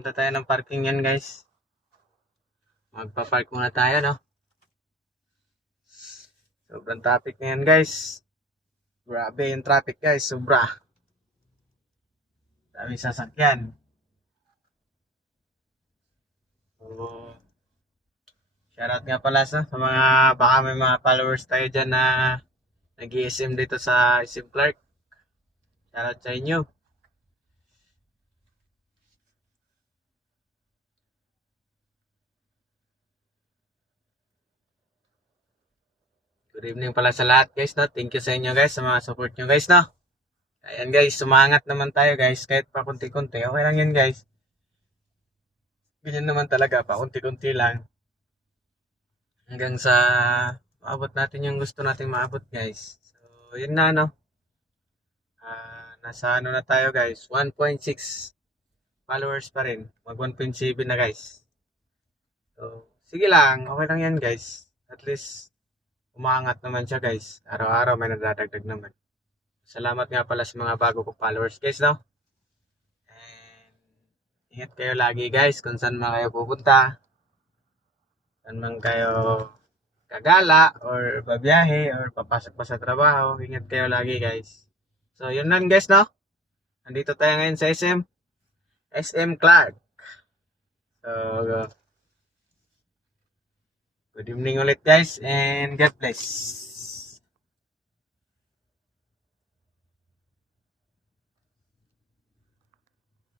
Punta tayo ng parking yan, guys. Magpa-park muna tayo, no? Sobrang traffic ngayon, guys. Grabe yung traffic, guys. Sobra. Dami sasakyan. So, shoutout nga pala sa mga, baka may mga followers tayo dyan na nag-i-SM dito sa SM Clark. Shoutout sa inyo. Good evening pala sa lahat, guys, no? Thank you sa inyo, guys, sa mga support nyo, guys, no? Ayan, guys, sumangat naman tayo, guys, kahit pa kunti-kunti. Okay lang yan, guys. Ganyan naman talaga, pa kunti-kunti lang. Hanggang sa maabot natin yung gusto nating maabot, guys. So, yun na, no? Nasa ano na tayo, guys? 1.6 followers pa rin. Mag 1.7 na, guys. So, sige lang. Okay lang yan, guys. At least, umaangat naman siya, guys. Araw-araw may nadadagdag naman. Salamat nga pala sa mga bago ko followers, guys, no? And, ingat kayo lagi, guys, kung saan man kayo pupunta. Saan man kayo gagala, or babiyahe, or papasok pa sa trabaho. Ingat kayo lagi, guys. So, yun lang, guys, no? Nandito tayo ngayon sa SM Clark. So, good evening ulit, guys, and God bless.